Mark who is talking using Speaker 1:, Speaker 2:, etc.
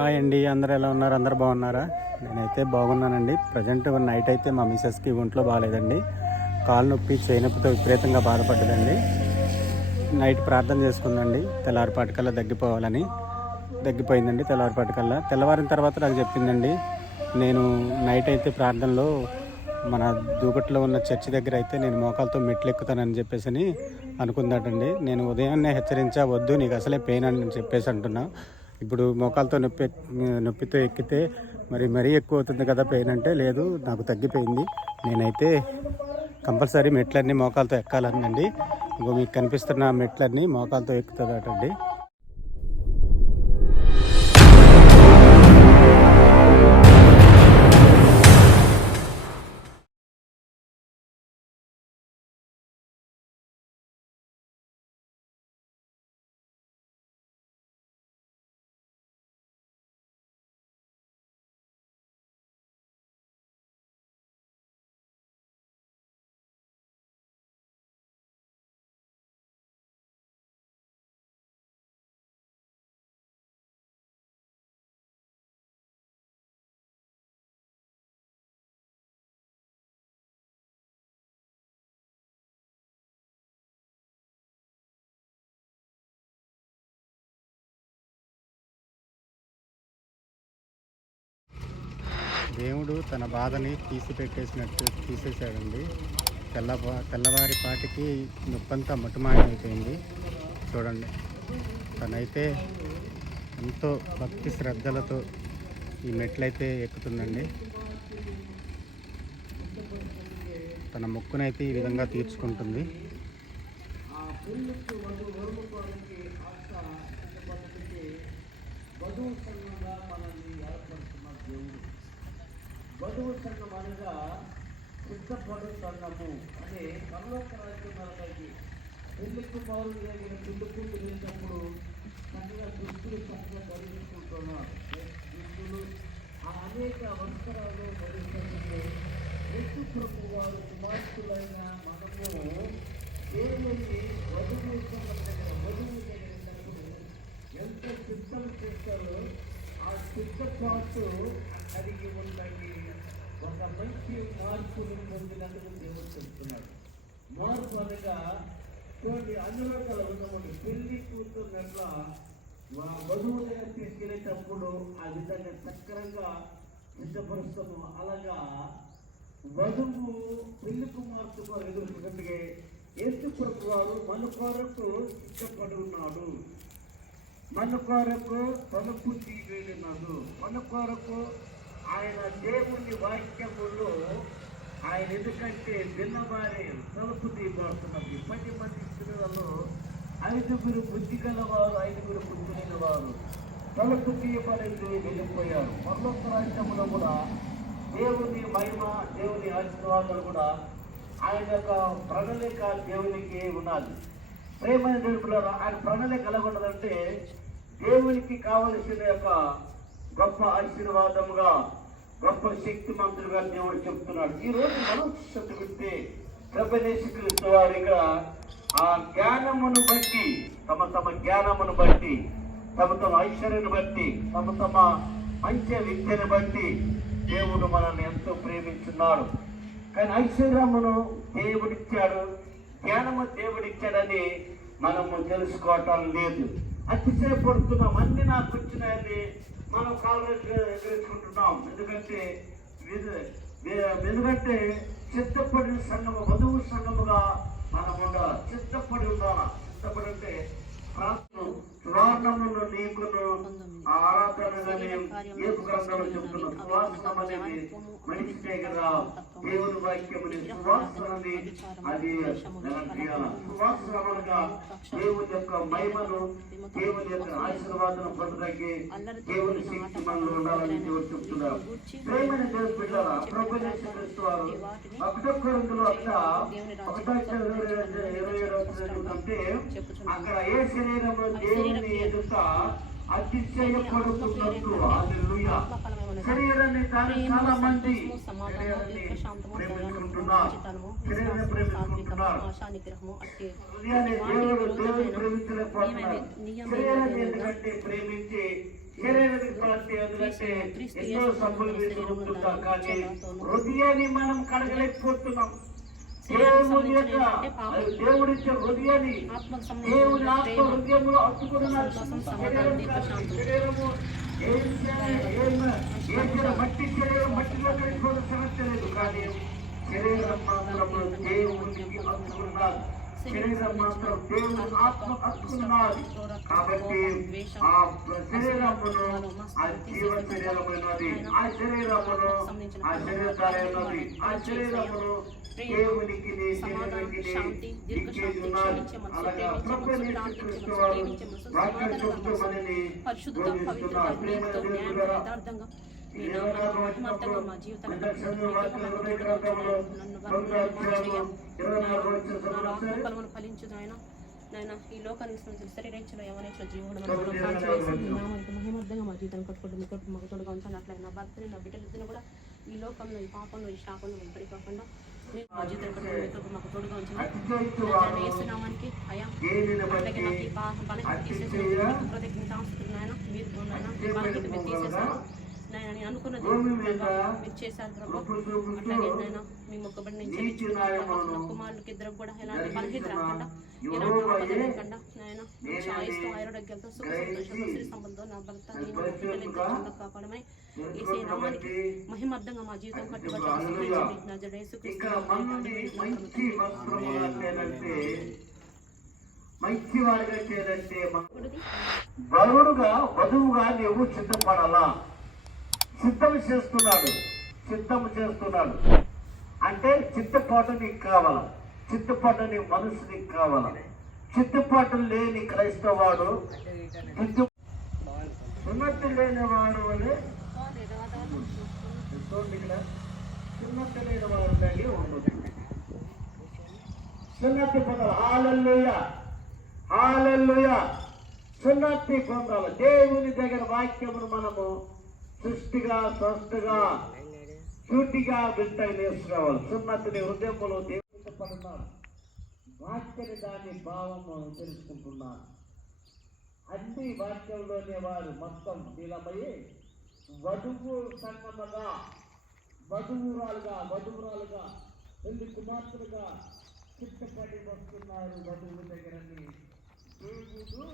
Speaker 1: Hi అండి అందరు ఎలా ఉన్నారు? అందరు బాగున్నారా? నేనైతే బాగున్నానండి. ప్రజెంట్ నైట్ అయితే మా మిసెస్కి ఒంట్లో బాగాలేదండి. కాలు నొప్పి చేయనొప్పితో విపరీతంగా బాధపడ్డదండి. నైట్ ప్రార్థన చేసుకుందండి. తెల్లారిపాటికల్లా తగ్గిపోవాలని. తగ్గిపోయిందండి తెల్లవారిపాటికల్లా తెల్లవారిన తర్వాత నాకు చెప్పిందండి నేను నైట్ అయితే ప్రార్థనలో మన దూకట్లో ఉన్న చర్చి దగ్గర అయితే నేను మోకాలతో మెట్లు ఎక్కుతానని చెప్పేసి అని అనుకుందాటండి. నేను ఉదయాన్నే హెచ్చరించా వద్దు నీకు అసలే పెయిన్ అని చెప్పేసి అంటున్నా. ఇప్పుడు మోకాలతో నొప్పి నొప్పితో ఎక్కితే మరి మరీ ఎక్కువ అవుతుంది కదా పెయిన్ అంటే? లేదు నాకు తగ్గిపోయింది. నేనైతే కంపల్సరీ మెట్లన్నీ మోకాలతో ఎక్కాలనండి. ఇంకో మీకు కనిపిస్తున్న మెట్లన్నీ మోకాలతో ఎక్కుతుందటండి. దేవుడు తన బాధని తీసిపెట్టేసినట్టు తీసేశాడండి. తీసేసాడండి తెల్ల తెల్లవారి పాటికి నొప్పంతా మటుమాయమైపోయింది చూడండి. తనైతే ఎంతో భక్తి శ్రద్ధలతో ఈ మెట్లయితే ఎక్కుతుందండి. తన మొక్కునైతే ఈ విధంగా తీర్చుకుంటుంది.
Speaker 2: వధువు సంఘం అనగా సిద్ధపడు సంఘము అనే పరలోక రాజ్యం మనకి పెళ్ళి కుమారుడు కలిగిన పెళ్ళికు వెళ్ళేటప్పుడు చక్కగా దుస్తులు చక్కగా ధరించుకుంటున్నారు? దుస్తులు? ఆ అనేక వస్త్రాలు ధరించే యేసు ప్రభు వారు కుమార్తెలైన మనము దేవుని వధువు సంఘం వధువు జరిగినప్పుడు ఎంత సిద్ధం చేస్తారో ఆ సిద్ధపాటు కలిగి ఉండండి. మంచి మార్పుని పొందినందుకు దేవుడు చెప్తున్నాడు మార్పు అనగా చూడండి అన్ని రకాల ఉన్నప్పుడు పెళ్ళి కూతున్నట్ల వధువు దగ్గర తీసుకెళ్ళేటప్పుడు ఆ విధంగా చక్రంగా సిద్ధపరుస్తాము అలాగా వధువు పెళ్ళి కుమార్తె కొరకు ఎదుర్కొంటే యేసు ప్రభు వారు మన కొరకు సిద్ధపడి ఉన్నాడు మన కొరకు తలుపు తీయలేదు మన కొరకు ఆయన దేవుని వాక్యములో ఆయన ఎందుకంటే విన్నవారి తలుపు తీయబడుతున్నది పది మంది స్త్రీలలో ఐదుగురు బుద్ధి గలవారు ఐదుగురు బుద్ధులైన వారు తలుపు తీయబడింది వెళ్ళిపోయారు. పర్లోక రాష్ట్రంలో కూడా దేవుని మహిమ దేవుని ఆశీర్వాదాలు కూడా ఆయన యొక్క ప్రణాళిక దేవునికి ఉన్నది ప్రేమైన దేవుడు ఆయన ప్రణాళిక ఎలా ఉండదంటే దేవునికి కావలసిన యొక్క గొప్ప ఆశీర్వాదముగా గొప్ప శక్తిమంతులుగా దేవుడు చెప్తున్నాడు. ఈ రోజు మనస్సు వింటే ప్రభనేశ్వరిస్తూ వారు ఇక్కడ ఆ జ్ఞానమును బట్టి తమ తమ జ్ఞానమును బట్టి తమ తమ ఐశ్వర్యను బట్టి తమ తమ మంచి విద్యను బట్టి దేవుడు మనల్ని ఎంతో ప్రేమించున్నాడు. కానీ ఐశ్వర్యమును దేవుడిచ్చాడు జ్ఞానము దేవుడిచ్చాడని మనము తెలుసుకోవటం లేదు. అతిశయపడుతున్నాం అన్ని నాకు వచ్చినాయని మనం కాంగ్రెస్ ఎదుర్కొంటున్నాం ఎందుకంటే ఎందుకంటే చిత్తపడి సంఘము వధువు సంఘముగా మనం ఉండాలి చిత్తపడి ఉండాలి? చిత్తపడి అంటే ప్రార్థన స్వార్థమును నీకును ఆరాధనగానే ఏపు గ్రంథాలు చెప్తున్న పురాణం అనేది మనిషితే కదా. దేవుని వాక్యముని సువాసనని అది సువాసనగా దేవుని యొక్క మహిమను దేవుని యొక్క ఆశీర్వాదం పొందడానికి దేవుని శక్తి మనలో ఉండాలని దేవుడు చెప్తున్నారు ప్రేమని దేవుడు బిడ్డారా ప్రభు క్రీస్తు వారు ఒకటో కొరింథీలో అక్కడ ఒకటో ఇరవై ఇరవై ఏడవ అంటే అక్కడ ఏ శరీరంలో దేవుని ఎదుట అతిశయపడుతున్నట్టు. హల్లెలూయా. శరీరాన్ని దాని చాలా మంది ప్రేమించుకుంటున్నారు. శరీరాన్ని ప్రేమించుకుంటున్నారు. హృదయాన్ని దేవుడు దేవుడు ప్రేమించలేకపోతున్నారు. శరీరాన్ని ఎందుకంటే ప్రేమించి ఎన్నో సబ్బులు కానీ హృదయాన్ని మనం కడగలేకపోతున్నాం. దేవుని యొక్క దేవుడిచ్చే హృదయాన్ని దేవుని ఆత్మ హృదయంలో అత్తుకున్నారు శరీరము ఏం చేయాలి? ఏం ఏం చేయాలి? మట్టి శరీరం మట్టిలో కలిసిపోయిన సమస్య లేదు కానీ శరీరం మాత్రము దేవునికి అత్తుకున్నారు శరీరం మాత్రం దేవుని ఆత్మ అత్తుకున్నారు కాబట్టి ఆ శరీరమును ఆ జీవ శరీరమైనది ఆ శరీరమును ఆ శరీరధారైనది ఆ శరీరమును దేవునికి శరీరానికి ఇచ్చేది ఉన్నది అలాగా ప్రభు వారు వాక్యం చెప్తూ మనని బోధిస్తున్నారు ప్రేమ దేవుడురా
Speaker 3: ఫలమును ఫలించుదు ఆయన నాయన. ఈ లోకానికి సంబంధించిన శరీరించిన యవనేశ్వర జీవుడు మనకు కాల్చివేసి మహిమర్థంగా మా జీవితం కట్టుకుంటూ మీ కొరకు మాకు తోడుగా ఉంచాలి అట్లా నా భర్తని నా బిడ్డలిద్దరిని కూడా ఈ లోకంలో ఈ పాపంలో ఈ శాపంలో పడిపోకుండా మా జీవితం కట్టుకుంటూ మీ మాకు తోడుగా వేస్తున్నామనికి అయా నాకు ఈ కృతజ్ఞత ఆస్తులు నాయన. మీరు నాయన. నాయన నేను అనుకున్నది. మీరు చేశారు ప్రభా అట్లాగే నాయన మీ మొక్కబడి నేను చెల్లించుకున్నాను కుమారులకి ఇద్దరు కూడా ఎలాంటి బలహీన రాకుండా ఎలాంటి ఆపద లేకుండా నాయన సుఖ సంతోషంతో శ్రీ సంబంధంతో నా భర్త నేను కాపాడమై ఏసే నామానికి మహిమర్థంగా మా జీవితం కట్టుబడి నా జడ
Speaker 2: ఇక్కడ మన నుండి మంచి వస్త్రములు చేయాలంటే మంచి వాడిగా చేయాలంటే వరుడుగా వధువుగా నీవు సిద్ధపడాలా? సిద్ధం చేస్తున్నాడు. సిద్ధం చేస్తున్నాడు. అంటే చిత్తపాటు నీకు కావాల? చిత్తపాటు నీ మనసు నీకు కావాల? చిత్తపాటు లేని క్రైస్తవాడు చిత్తు సున్నతి లేని వాడు అని చూడండి సున్నతి లేని వాడు లాగే ఉండదు సున్నతి పొందాలి? హాలల్లుయ. హాలల్లుయ. సున్నతి పొందాలి? దేవుని దగ్గర వాక్యమును మనము సృష్టిగా స్వస్థగా సూటిగా వింటగా నేర్చుకోవాలి. సున్నతిని హృదయంలో దేవుని వాక్యని దాని భావము తెలుసుకుంటున్నారు అన్ని వాక్యంలోనే వారు మొత్తం నీలమయ్యి వధువు సంగమగా వధువురాలుగా వధువురాలుగా పెళ్ళి కుమార్తెలుగా చిత్తపడి వస్తున్నారు వధువు దగ్గరని దేవుడు